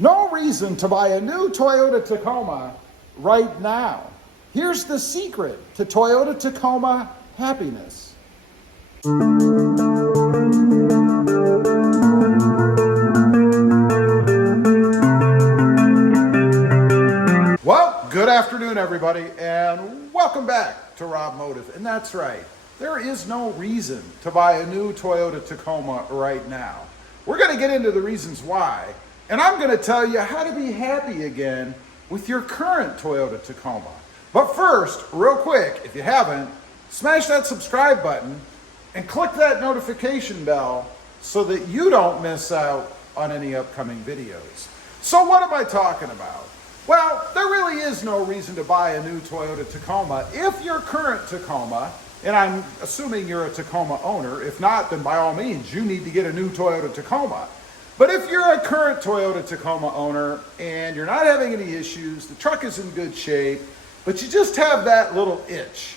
No reason to buy a new Toyota Tacoma right now. Here's the secret to Toyota Tacoma happiness. Well, good afternoon, everybody, and welcome back to RobMotive. And that's right, there is no reason to buy a new Toyota Tacoma right now. We're going to get into the reasons why, and I'm going to tell you how to be happy again with your current Toyota Tacoma. But first, real quick, if you haven't, smash that subscribe button and click that notification bell so that you don't miss out on any upcoming videos. So what am I talking about? Well, there really is no reason to buy a new Toyota Tacoma if your current Tacoma, and I'm assuming you're a Tacoma owner. If not, then by all means, you need to get a new Toyota Tacoma. But if you're a current Toyota Tacoma owner and you're not having any issues, the truck is in good shape, but you just have that little itch.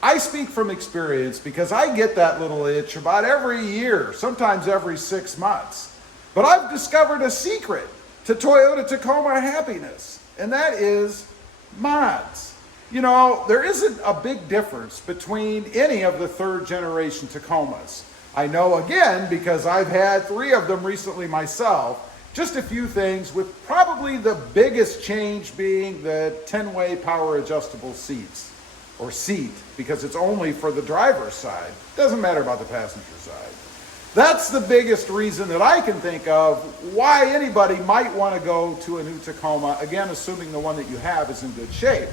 I speak from experience because I get that little itch about every year, sometimes every 6 months. But I've discovered a secret to Toyota Tacoma happiness, and that is mods. You know, there isn't a big difference between any of the third generation Tacomas. I know, again, because I've had 3 of them recently myself. Just a few things, with probably the biggest change being the 10-way power adjustable seats, or seat, because it's only for the driver's side. Doesn't matter about the passenger side. That's the biggest reason that I can think of why anybody might want to go to a new Tacoma, again, assuming the one that you have is in good shape.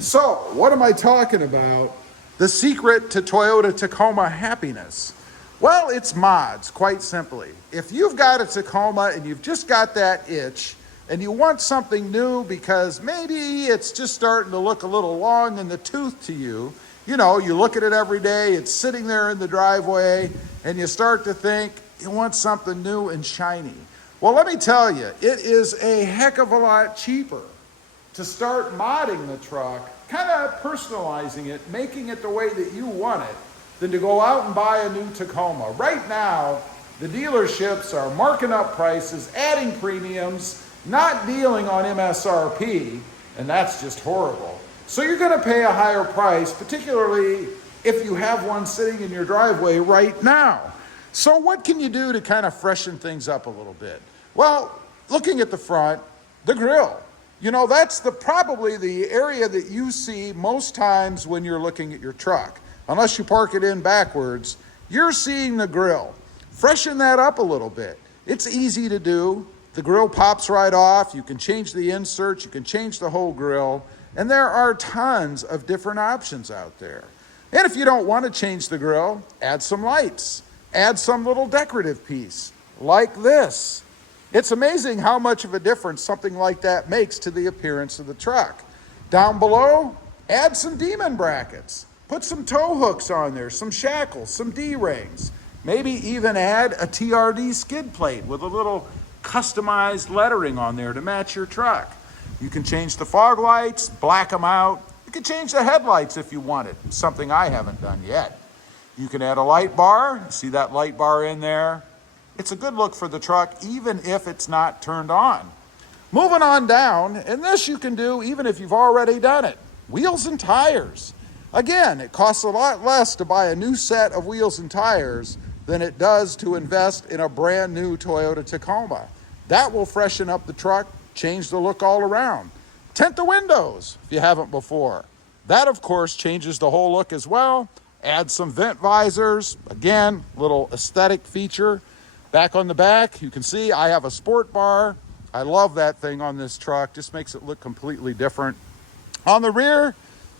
So, what am I talking about? The secret to Toyota Tacoma happiness. Well, it's mods, quite simply. If you've got a Tacoma and you've just got that itch and you want something new because maybe it's just starting to look a little long in the tooth to you, you know, you look at it every day, it's sitting there in the driveway, and you start to think you want something new and shiny. Well, let me tell you, it is a heck of a lot cheaper to start modding the truck, kind of personalizing it, making it the way that you want it, than to go out and buy a new Tacoma. Right now, the dealerships are marking up prices, adding premiums, not dealing on MSRP, and that's just horrible. So you're gonna pay a higher price, particularly if you have one sitting in your driveway right now. So what can you do to kind of freshen things up a little bit? Well, looking at the front, the grille. You know, that's probably the area that you see most times when you're looking at your truck. Unless you park it in backwards, you're seeing the grille. Freshen that up a little bit. It's easy to do. The grille pops right off. You can change the insert. You can change the whole grille. And there are tons of different options out there. And if you don't want to change the grille, add some lights. Add some little decorative piece like this. It's amazing how much of a difference something like that makes to the appearance of the truck. Down below, add some demon brackets. Put some tow hooks on there, some shackles, some D-rings. Maybe even add a TRD skid plate with a little customized lettering on there to match your truck. You can change the fog lights, black them out. You can change the headlights if you want it, something I haven't done yet. You can add a light bar. See that light bar in there? It's a good look for the truck, even if it's not turned on. Moving on down, and this you can do even if you've already done it. Wheels and tires. Again, it costs a lot less to buy a new set of wheels and tires than it does to invest in a brand new Toyota Tacoma. That will freshen up the truck, change the look all around. Tint the windows if you haven't before. That, of course, changes the whole look as well. Add some vent visors. Again, little aesthetic feature. Back on the back, you can see I have a sport bar. I love that thing on this truck. Just makes it look completely different. On the rear,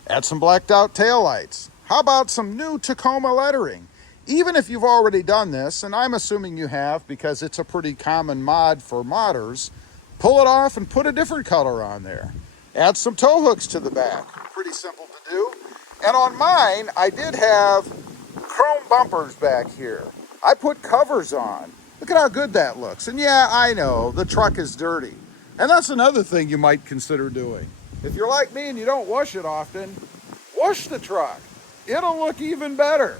add some blacked out taillights. How about some new Tacoma lettering? Even if you've already done this, and I'm assuming you have because it's a pretty common mod for modders, pull it off and put a different color on there. Add some tow hooks to the back. Pretty simple to do. And on mine, I did have chrome bumpers back here. I put covers on. Look at how good that looks. And yeah, I know, the truck is dirty. And that's another thing you might consider doing. If you're like me and you don't wash it often, wash the truck. It'll look even better.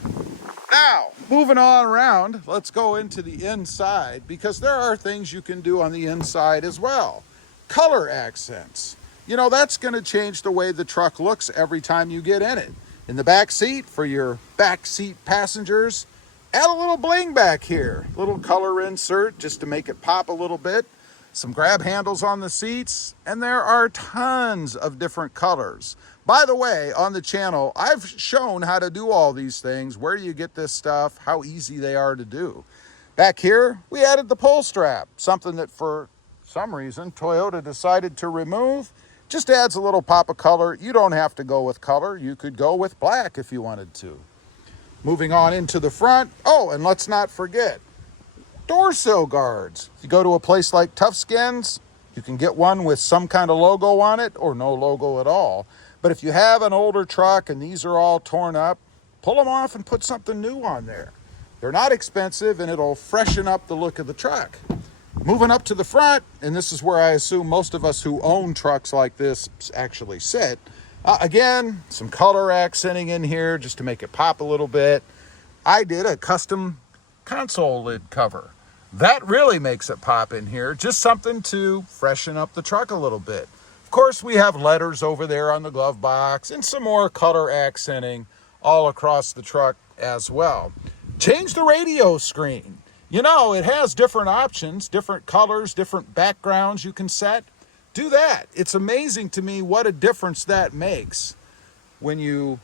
Now, moving on around, let's go into the inside because there are things you can do on the inside as well. Color accents. You know, that's going to change the way the truck looks every time you get in it. In the back seat, for your back seat passengers, add a little bling back here. Little color insert just to make it pop a little bit. Some grab handles on the seats, and there are tons of different colors. By the way, on the channel, I've shown how to do all these things, where you get this stuff, how easy they are to do. Back here, we added the pull strap, something that for some reason Toyota decided to remove. Just adds a little pop of color. You don't have to go with color. You could go with black if you wanted to. Moving on into the front. Oh, and let's not forget, door sill guards. If you go to a place like Tough Skins, you can get one with some kind of logo on it or no logo at all. But if you have an older truck and these are all torn up, pull them off and put something new on there. They're not expensive and it'll freshen up the look of the truck. Moving up to the front, and this is where I assume most of us who own trucks like this actually sit. Again, some color accenting in here just to make it pop a little bit. I did a custom console lid cover. That really makes it pop in here. Just something to freshen up the truck a little bit. Of course, we have letters over there on the glove box and some more color accenting all across the truck as well. Change the radio screen. You know, it has different options, different colors, different backgrounds you can set. Do that. It's amazing to me what a difference that makes when you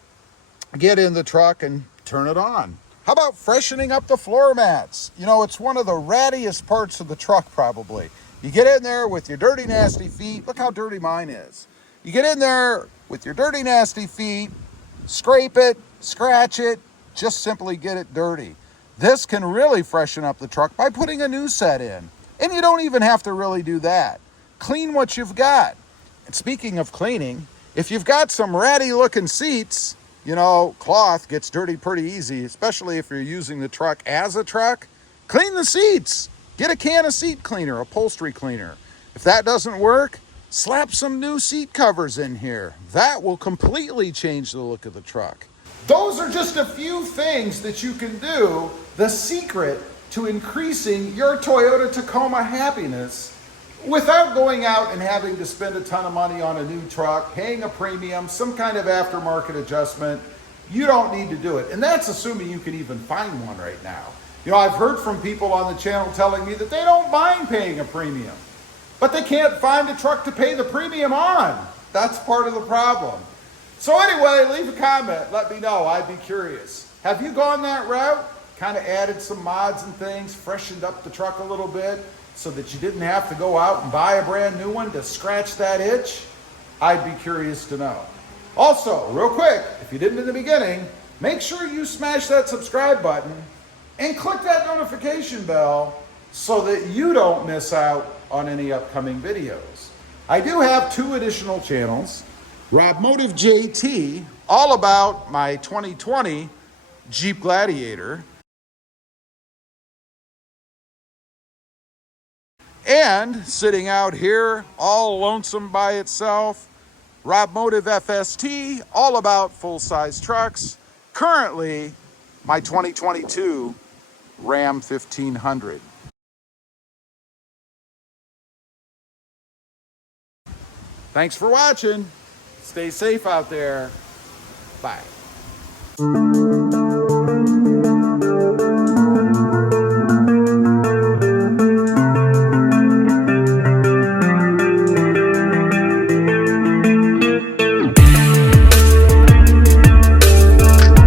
get in the truck and turn it on. How about freshening up the floor mats? You know, it's one of the rattiest parts of the truck probably. You get in there with your dirty, nasty feet. Look how dirty mine is. You get in there with your dirty, nasty feet, scrape it, scratch it, just simply get it dirty. This can really freshen up the truck by putting a new set in. And you don't even have to really do that. Clean what you've got. And speaking of cleaning, if you've got some ratty looking seats, you know, cloth gets dirty pretty easy, especially if you're using the truck as a truck. Clean the seats. Get a can of seat cleaner, upholstery cleaner. If that doesn't work, slap some new seat covers in here. That will completely change the look of the truck. Those are just a few things that you can do. The secret to increasing your Toyota Tacoma happiness without going out and having to spend a ton of money on a new truck, paying a premium, some kind of aftermarket adjustment. You don't need to do it. And that's assuming you can even find one right now. You know, I've heard from people on the channel telling me that they don't mind paying a premium, but they can't find a truck to pay the premium on. That's part of the problem. So anyway, leave a comment. Let me know. I'd be curious. Have you gone that route? Kind of added some mods and things, freshened up the truck a little bit so that you didn't have to go out and buy a brand new one to scratch that itch? I'd be curious to know. Also, real quick, if you didn't in the beginning, make sure you smash that subscribe button and click that notification bell so that you don't miss out on any upcoming videos. I do have 2 additional channels. RobMotive JT, all about my 2020 Jeep Gladiator. And sitting out here, all lonesome by itself, RobMotive FST, all about full-size trucks. Currently, my 2022 Ram 1500. Thanks for watching. Stay safe out there. Bye.